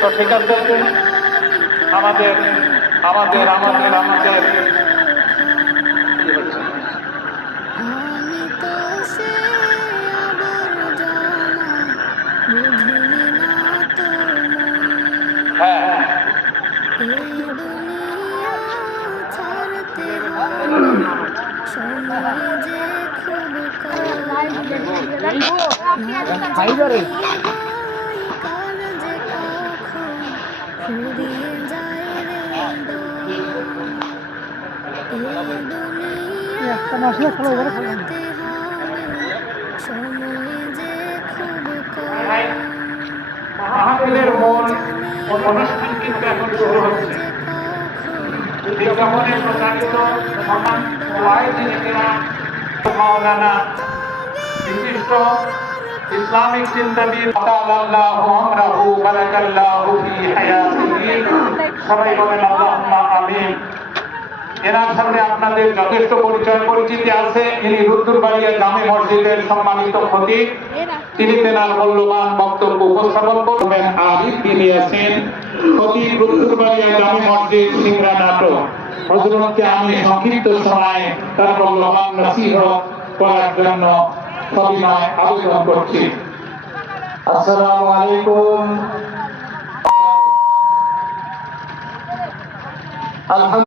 তো ঠিক আছে, আমাদের আমাদের আমাদের আমাদের হ্যাঁ একটা মশলা খেলো এবারে খেলো মাহফিলের মূল অনুষ্ঠান কিন্তু এখন শুরু হচ্ছে। বিজ্ঞাপনে প্রচারিত মহান ওয়াইদিন কেরাম মাওলানা বিশিষ্ট ইসলামিক চিন্তাবিদ আতালাল্লাহু আমরাহু বারাকাল্লাহু ফি হায়াতিহি, সবাই বলেন আল্লাহুম্মা আমিন। এনার সামনে আপনাদের যথেষ্ট পরিচয় পরিচিতি আছে। ইনি রুদ্রবাড়িয়া জামে মসজিদের সম্মানিত খতিব। তিনি তেনার মূল্যবান বক্তব্য উপস্থাপন করবেন। আরিফ বিন ইয়াসিন, খতিব, রুদ্রবাড়িয়া জামে মসজিদ, সিংড়া নাটক। হযরতকে আমি সংক্ষিপ্ত সময়ে তার মূল্যবান নসিহত করার জন্য সবিনয় আবেদন করছি। আসসালামু আলাইকুম।